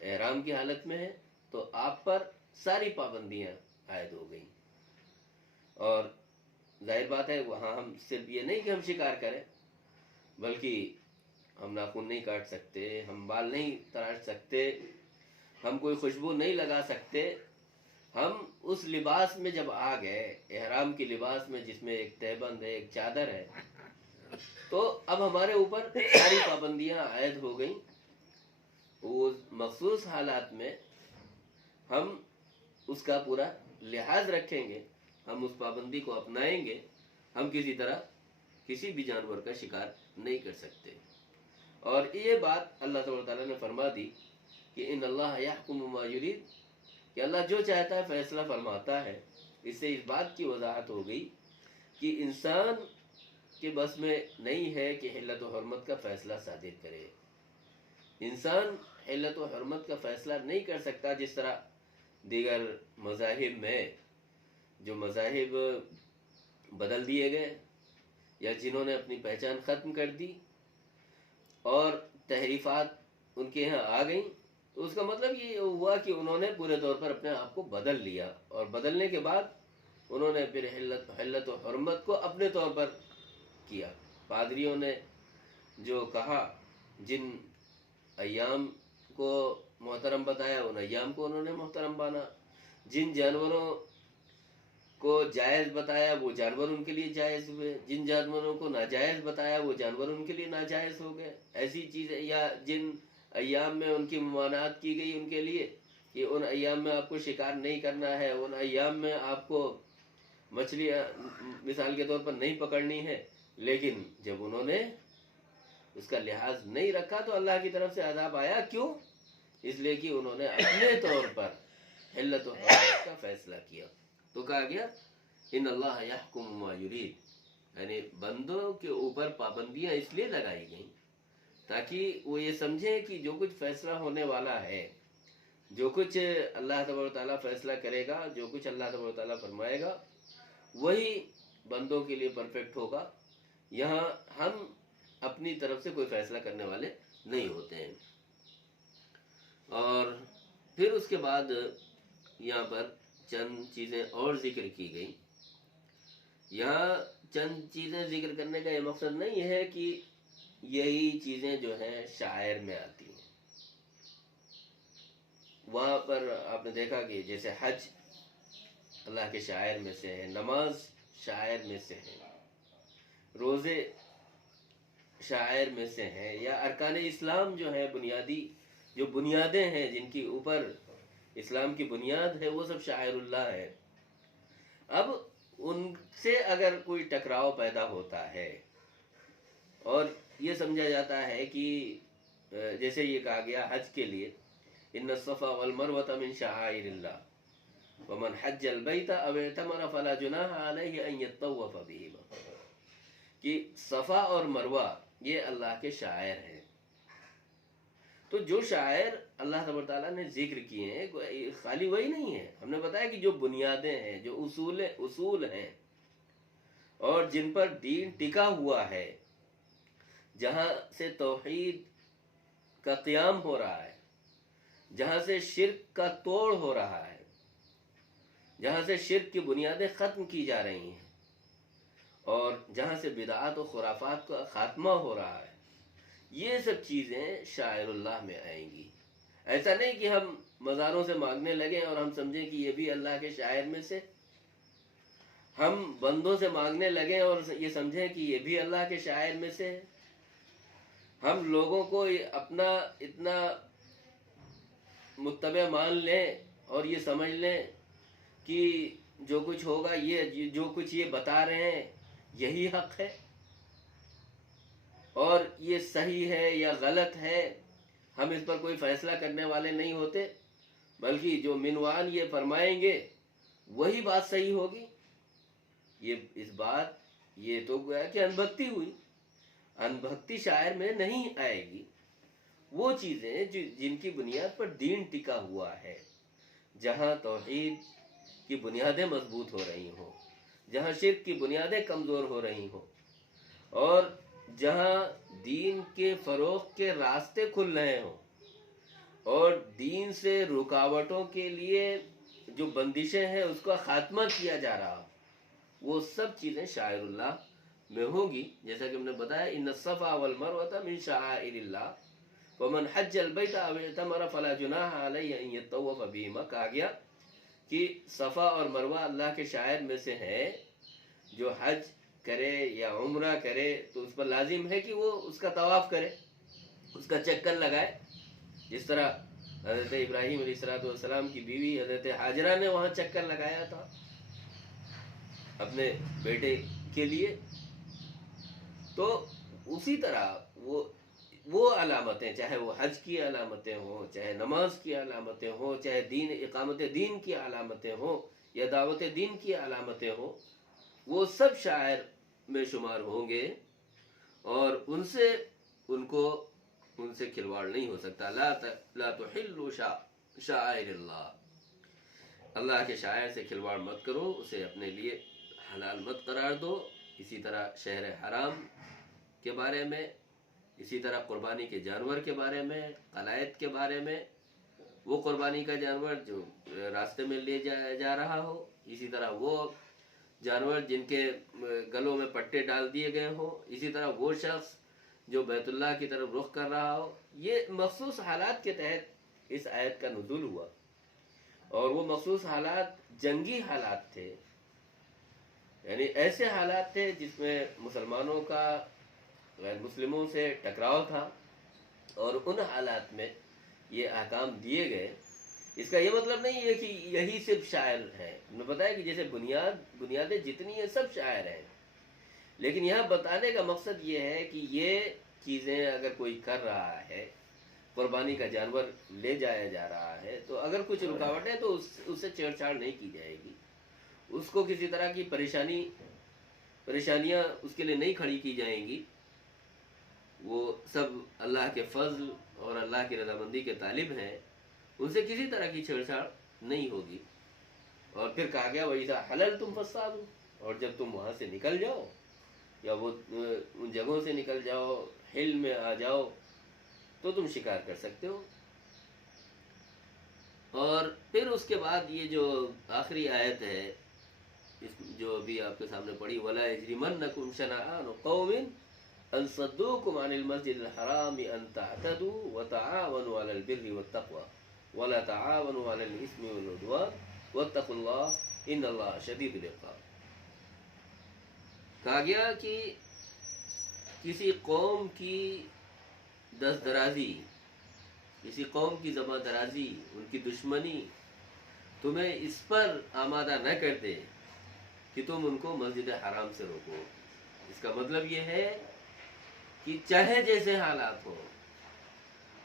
احرام کی حالت میں ہیں تو آپ پر ساری پابندیاں عائد ہو گئیں. اور ظاہر بات ہے وہاں ہم صرف یہ نہیں کہ ہم شکار کریں، بلکہ ہم ناخن نہیں کاٹ سکتے، ہم بال نہیں تراش سکتے، ہم کوئی خوشبو نہیں لگا سکتے. ہم اس لباس میں جب آ گئے، احرام کی لباس میں جس میں ایک تہبند ہے، ایک چادر ہے، تو اب ہمارے اوپر ساری پابندیاں عائد ہو گئیں. وہ مخصوص حالات میں ہم اس کا پورا لحاظ رکھیں گے، ہم اس پابندی کو اپنائیں گے. ہم کسی طرح کسی بھی جانور کا شکار نہیں کر سکتے. اور یہ بات اللہ تبارک تعالیٰ نے فرما دی کہ ان اللہ یحکم ما یرید، کہ اللہ جو چاہتا ہے فیصلہ فرماتا ہے. اس سے اس بات کی وضاحت ہو گئی کہ انسان کے بس میں نہیں ہے کہ حلت و حرمت کا فیصلہ صادر کرے. انسان حلت و حرمت کا فیصلہ نہیں کر سکتا. جس طرح دیگر مذاہب میں جو مذاہب بدل دیے گئے یا جنہوں نے اپنی پہچان ختم کر دی اور تحریفات ان کے یہاں آ گئیں، تو اس کا مطلب یہ ہوا کہ انہوں نے پورے طور پر اپنے آپ کو بدل لیا، اور بدلنے کے بعد انہوں نے پھر حلت و حرمت کو اپنے طور پر کیا. پادریوں نے جو کہا، جن ایام کو محترم بتایا ان ایام کو انہوں نے محترم مانا. جن جانوروں کو جائز بتایا وہ جانور ان کے لیے جائز ہوئے، جن جانوروں کو ناجائز بتایا وہ جانور ان کے لیے ناجائز ہو گئے. ایسی چیزیں، یا جن ایام میں ان کی ممانعت کی گئی ان کے لیے کہ ان ایام میں آپ کو شکار نہیں کرنا ہے، ان ایام میں آپ کو مچھلی مثال کے طور پر نہیں پکڑنی ہے، لیکن جب انہوں نے اس کا لحاظ نہیں رکھا تو اللہ کی طرف سے عذاب آیا. کیوں؟ اس لیے کہ انہوں نے اپنے طور پر حلت و حرمت کا فیصلہ کیا. تو کہا گیا ان اللہ یحکم ما یرید، یعنی بندوں کے اوپر پابندیاں اس لیے لگائی گئیں تاکہ وہ یہ سمجھیں کہ جو کچھ فیصلہ ہونے والا ہے، جو کچھ اللہ تبارک و تعالیٰ فیصلہ کرے گا، جو کچھ اللہ تبارک و تعالیٰ فرمائے گا وہی بندوں کے لیے پرفیکٹ ہوگا. یہاں ہم اپنی طرف سے کوئی فیصلہ کرنے والے نہیں ہوتے ہیں. اور پھر اس کے بعد یہاں پر چند چیزیں اور ذکر کی گئی. یہاں چند چیزیں ذکر کرنے کا یہ مقصد نہیں ہے کہ یہی چیزیں جو ہیں شاعر میں آتی ہیں. وہاں پر آپ نے دیکھا کہ جیسے حج اللہ کے شاعر میں سے ہے، نماز شاعر میں سے ہے، روزے شاعر میں سے ہیں، یا ارکان اسلام جو ہیں، بنیادی جو بنیادیں ہیں جن کی اوپر اسلام کی بنیاد ہے، وہ سب شاعر اللہ ہے. اب ان سے اگر کوئی ٹکراؤ پیدا ہوتا ہے اور یہ سمجھا جاتا ہے کہ جیسے یہ کہا گیا حج کے لیے ان الصفا والمروۃ من شعائر اللہ ومن حج البیت او اعتمر فلا جناح علیہ ان یطوف بہما، کہ صفا اور مروہ یہ اللہ کے شاعر ہیں. تو جو شاعر اللہ تبارک تعالیٰ نے ذکر کیے ہیں خالی وہی نہیں ہے. ہم نے بتایا کہ جو بنیادیں ہیں، جو اصول ہیں اور جن پر دین ٹکا ہوا ہے، جہاں سے توحید کا قیام ہو رہا ہے، جہاں سے شرک کا توڑ ہو رہا ہے، جہاں سے شرک کی بنیادیں ختم کی جا رہی ہیں، اور جہاں سے بدعات و خرافات کا خاتمہ ہو رہا ہے، یہ سب چیزیں شاعر اللہ میں آئیں گی. ایسا نہیں کہ ہم مزاروں سے مانگنے لگیں اور ہم سمجھیں کہ یہ بھی اللہ کے شاعر میں سے، ہم بندوں سے مانگنے لگیں اور یہ سمجھیں کہ یہ بھی اللہ کے شاعر میں سے ہے. ہم لوگوں کو اپنا اتنا متبع مان لیں اور یہ سمجھ لیں کہ جو کچھ ہوگا، یہ جو کچھ یہ بتا رہے ہیں یہی حق ہے اور یہ صحیح ہے یا غلط ہے. ہم اس پر کوئی فیصلہ کرنے والے نہیں ہوتے، بلکہ جو منوان یہ فرمائیں گے وہی بات صحیح ہوگی. یہ تو گویا کہ انبھکتی ہوئی. انبھکتی شاعر میں نہیں آئے گی. وہ چیزیں جن کی بنیاد پر دین ٹکا ہوا ہے، جہاں توحید کی بنیادیں مضبوط ہو رہی ہوں، جہاں شرک کی بنیادیں کمزور ہو رہی ہوں، اور جہاں دین کے فروغ کے راستے کھل رہے ہوں، اور دین سے رکاوٹوں کے لیے جو بندشیں ہیں اس کا خاتمہ کیا جا رہا ہو، وہ سب چیزیں شاعر اللہ میں ہوگی. جیسا کہ ہم نے بتایا ان الصفا والمروۃ من شعائر اللہ ومن حج البیت او اعتمر فلا جناح علیہ ان یطوف بہما. کہا گیا کہ صفا اور مروہ اللہ کے شاعر میں سے ہیں. جو حج کرے یا عمرہ کرے تو اس پر لازم ہے کہ وہ اس کا طواف کرے، اس کا چکر لگائے. جس طرح حضرت ابراہیم علیہ السلام کی بیوی حضرت حاجرہ نے وہاں چکر لگایا تھا اپنے بیٹے کے لیے. تو اسی طرح وہ علامتیں، چاہے وہ حج کی علامتیں ہوں، چاہے نماز کی علامتیں ہوں، چاہے دین اقامت دین کی علامتیں ہوں یا دعوت دین کی علامتیں ہوں، وہ سب شاعر میں شمار ہوں گے. اور ان سے کھلواڑ نہیں ہو سکتا. لا تحلوا شعائر اللہ. اللہ کے شاعر سے کھلواڑ مت کرو، اسے اپنے لیے حلال مت قرار دو. اسی طرح شہر حرام کے بارے میں، اسی طرح قربانی کے جانور کے بارے میں، قلائد کے بارے میں، وہ قربانی کا جانور جو راستے میں لے جا رہا ہو، اسی طرح وہ جانور جن کے گلوں میں پٹے ڈال دیے گئے ہوں، اسی طرح وہ شخص جو بیت اللہ کی طرف رخ کر رہا ہو. یہ مخصوص حالات کے تحت اس آیت کا نزول ہوا، اور وہ مخصوص حالات جنگی حالات تھے. یعنی ایسے حالات تھے جس میں مسلمانوں کا غیر مسلموں سے ٹکراؤ تھا، اور ان حالات میں یہ احکام دیے گئے. اس کا یہ مطلب نہیں ہے کہ یہی صرف شاعر ہیں. ہم نے بتایا کہ جیسے بنیادیں جتنی ہیں سب شاعر ہیں، لیکن یہاں بتانے کا مقصد یہ ہے کہ یہ چیزیں اگر کوئی کر رہا ہے، قربانی کا جانور لے جایا جا رہا ہے، تو اگر کچھ رکاوٹ ہے تو اس سے چھیڑ چھاڑ نہیں کی جائے گی. اس کو کسی طرح کی پریشانیاں اس کے لیے نہیں کھڑی کی جائیں گی. وہ سب اللہ کے فضل اور اللہ کی رضامندی کے طالب ہیں، ان سے کسی طرح کی چھیڑ چھاڑ نہیں ہوگی. اور پھر کہا گیا وَإِذَا حَلَلْتُمْ فَاصْطَادُوا. اور جب تم وہاں سے نکل جاؤ یا وہ ان جگہوں سے نکل جاؤ، حل میں آ جاؤ، تو تم شکار کر سکتے ہو. اور پھر اس کے بعد یہ جو آخری آیت ہے جو ابھی آپ کے سامنے پڑھی، وَلَا يَجْرِمَنَّكُمْ شَنَآنُ قَوْمٍ أَن صَدُّوكُمْ عَنِ الْمَسْجِدِ الْحَرَامِ أَن تَعْتَدُوا وَتَعَاوَنُوا عَلَى الْبِرِّ وَالتَّقْوَىٰ وَلَا تَعَاوَنُوا عَلَى الْإِثْمِ وَالْعُدْوَانِ وَاتَّقُوا اللَّهَ إِنَّ اللَّهَ شَدِيدُ الْعِقَابِ. کہا گیا کہ کسی قوم کی دست درازی، کسی قوم کی زباں درازی، ان کی دشمنی تمہیں اس پر آمادہ نہ کر دے کہ تم ان کو مسجد حرام سے روکو. اس کا مطلب یہ ہے کہ چاہے جیسے حالات ہو،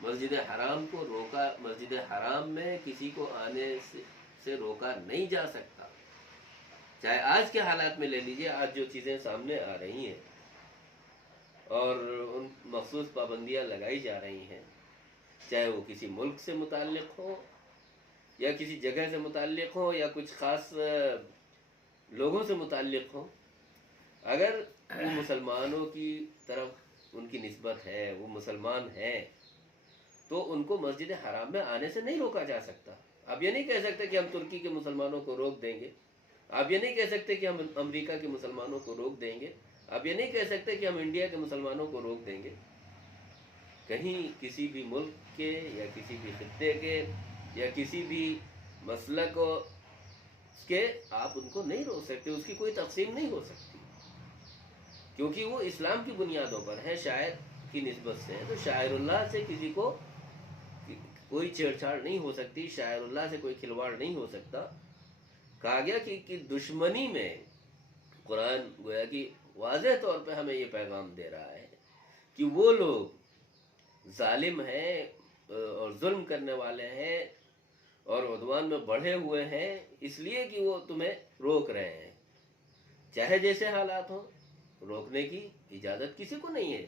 مسجد حرام کو روکا، مسجد حرام میں کسی کو آنے سے روکا نہیں جا سکتا. چاہے آج کے حالات میں لے لیجئے، آج جو چیزیں سامنے آ رہی ہیں اور ان مخصوص پابندیاں لگائی جا رہی ہیں، چاہے وہ کسی ملک سے متعلق ہو یا کسی جگہ سے متعلق ہو یا کچھ خاص لوگوں سے متعلق ہو، اگر وہ مسلمانوں کی طرف ان کی نسبت ہے، وہ مسلمان ہیں، تو ان کو مسجد حرام میں آنے سے نہیں روکا جا سکتا. آپ یہ نہیں کہہ سکتے کہ ہم ترکی کے مسلمانوں کو روک دیں گے، آپ یہ نہیں کہہ سکتے کہ ہم امریکہ کے مسلمانوں کو روک دیں گے، آپ یہ نہیں کہہ سکتے کہ ہم انڈیا کے مسلمانوں کو روک دیں گے. کہیں کسی بھی ملک کے یا کسی بھی خطے کے یا کسی بھی مسلک کے آپ ان کو نہیں روک سکتے، اس کی کوئی تقسیم نہیں ہو سکتی، کیونکہ وہ اسلام کی بنیادوں پر ہے، شاعر کی نسبت سے ہے. تو شاعر اللہ سے کسی کو کوئی چھیڑ چھاڑ نہیں ہو سکتی، شاعر اللہ سے کوئی کھلواڑ نہیں ہو سکتا. کہا گیا کہ دشمنی میں قرآن گویا کہ واضح طور پہ ہمیں یہ پیغام دے رہا ہے کہ وہ لوگ ظالم ہیں اور ظلم کرنے والے ہیں اور عدوان میں بڑھے ہوئے ہیں، اس لیے کہ وہ تمہیں روک رہے ہیں. چاہے جیسے حالات ہوں، روکنے کی اجازت کسی کو نہیں ہے.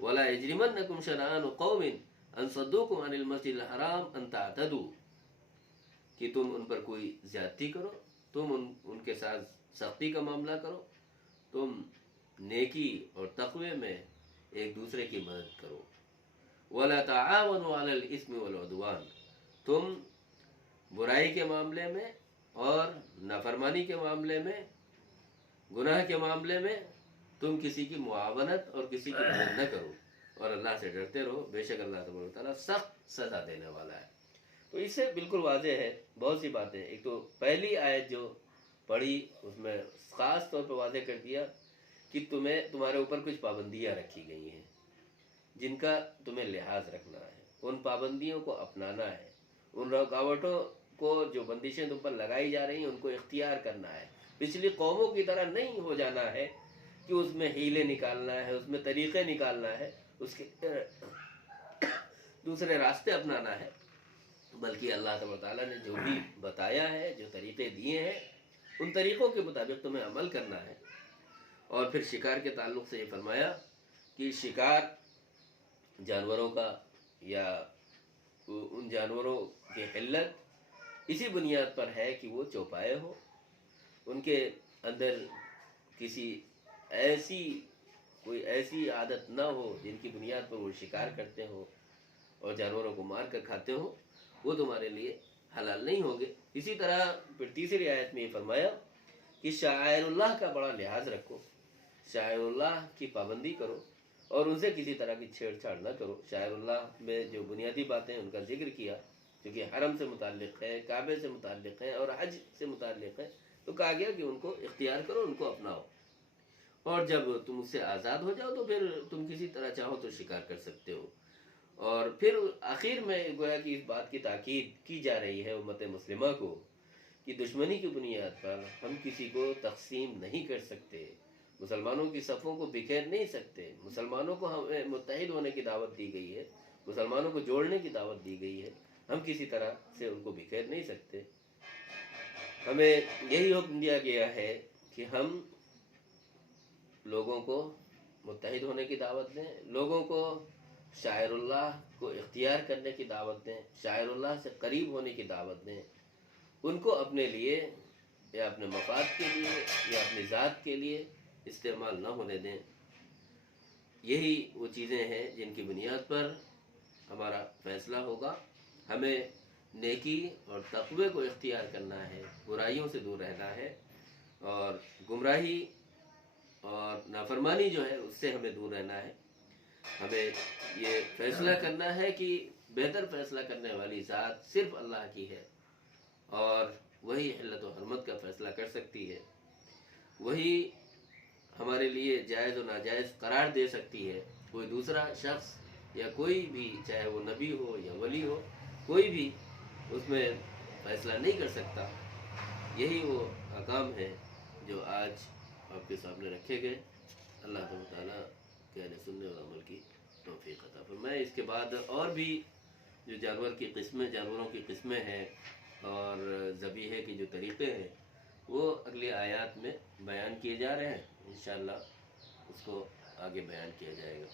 وَلَا يَجْرِمَنَّكُمْ شَنَآنُ قَوْمٍ أَن صَدُّوكُمْ عَنِ الْمَسْجِدِ الْحَرَامِ أَن تَعْتَدُوا. کہ تم ان پر کوئی زیادتی کرو، تم ان کے ساتھ سختی کا معاملہ کرو، تم نیکی اور تقوی میں ایک دوسرے کی مدد کرو. وَلَا تَعَاوَنُوا عَلَى الْإِثْمِ وَالْعُدْوَانِ، تم برائی کے معاملے میں اور نافرمانی کے معاملے میں، گناہ کے معاملے میں تم کسی کی معاونت اور کسی کی مدد نہ کرو، اور اللہ سے ڈرتے رہو، بے شک اللہ تبارک و تعالیٰ سخت سزا دینے والا ہے۔ تو اس سے بالکل واضح ہے بہت سی باتیں۔ ایک تو پہلی آیت جو پڑھی اس میں خاص طور پہ واضح کر دیا کہ تمہارے اوپر کچھ پابندیاں رکھی گئی ہیں جن کا تمہیں لحاظ رکھنا ہے، ان پابندیوں کو اپنانا ہے، ان رکاوٹوں کو جو بندشیں تم پر لگائی جا رہی ہیں ان کو اختیار کرنا ہے۔ پچھلی قوموں کی طرح نہیں ہو جانا ہے کہ اس میں ہیلے نکالنا ہے، اس میں طریقے نکالنا ہے، اس کے دوسرے راستے اپنانا ہے، بلکہ اللہ تبارک و تعالیٰ نے جو بھی بتایا ہے، جو طریقے دیے ہیں، ان طریقوں کے مطابق تمہیں عمل کرنا ہے۔ اور پھر شکار کے تعلق سے یہ فرمایا کہ شکار جانوروں کا یا ان جانوروں کی حلت اسی بنیاد پر ہے کہ وہ چوپائے ہو، ان کے اندر کوئی ایسی عادت نہ ہو جن کی بنیاد پر وہ شکار کرتے ہوں اور جانوروں کو مار کر کھاتے ہوں، وہ تمہارے لیے حلال نہیں ہوں گے۔ اسی طرح پھر تیسری آیت میں یہ فرمایا کہ شعائر اللہ کا بڑا لحاظ رکھو، شعائر اللہ کی پابندی کرو اور ان سے کسی طرح کی چھیڑ چھاڑ نہ کرو۔ شعائر اللہ میں جو بنیادی باتیں ان کا ذکر کیا جو کہ حرم سے متعلق ہے، کعبے سے متعلق ہے اور حج سے متعلق ہے، تو کہا گیا کہ ان کو اختیار کرو، ان کو اپناؤ، اور جب تم اس سے آزاد ہو جاؤ تو پھر تم کسی طرح چاہو تو شکار کر سکتے ہو۔ اور پھر آخر میں گویا کہ اس بات کی تاکید کی جا رہی ہے امت مسلمہ کو کہ دشمنی کی بنیاد پر ہم کسی کو تقسیم نہیں کر سکتے، مسلمانوں کی صفوں کو بکھیر نہیں سکتے، مسلمانوں کو ہمیں متحد ہونے کی دعوت دی گئی ہے، مسلمانوں کو جوڑنے کی دعوت دی گئی ہے، ہم کسی طرح سے ان کو بکھیر نہیں سکتے۔ ہمیں یہی حکم دیا گیا ہے کہ ہم لوگوں کو متحد ہونے کی دعوت دیں، لوگوں کو شاعر اللہ کو اختیار کرنے کی دعوت دیں، شاعر اللہ سے قریب ہونے کی دعوت دیں، ان کو اپنے لیے یا اپنے مفاد کے لیے یا اپنی ذات کے لیے استعمال نہ ہونے دیں۔ یہی وہ چیزیں ہیں جن کی بنیاد پر ہمارا فیصلہ ہوگا۔ ہمیں نیکی اور تقوی کو اختیار کرنا ہے، برائیوں سے دور رہنا ہے، اور گمراہی اور نافرمانی جو ہے اس سے ہمیں دور رہنا ہے۔ ہمیں یہ فیصلہ کرنا ہے کہ بہتر فیصلہ کرنے والی ذات صرف اللہ کی ہے، اور وہی حلت و حرمت کا فیصلہ کر سکتی ہے، وہی ہمارے لیے جائز و ناجائز قرار دے سکتی ہے۔ کوئی دوسرا شخص یا کوئی بھی، چاہے وہ نبی ہو یا ولی ہو، کوئی بھی اس میں فیصلہ نہیں کر سکتا۔ یہی وہ احکام ہے جو آج آپ کے سامنے رکھے گئے۔ اللہ تعالیٰ کہنے سننے اور عمل کی توفیق عطا فرمائے۔ اس کے بعد اور بھی جو جانوروں کی قسمیں ہیں اور ذبیحے کی جو طریقے ہیں وہ اگلی آیات میں بیان کیے جا رہے ہیں، انشاءاللہ اس کو آگے بیان کیا جائے گا۔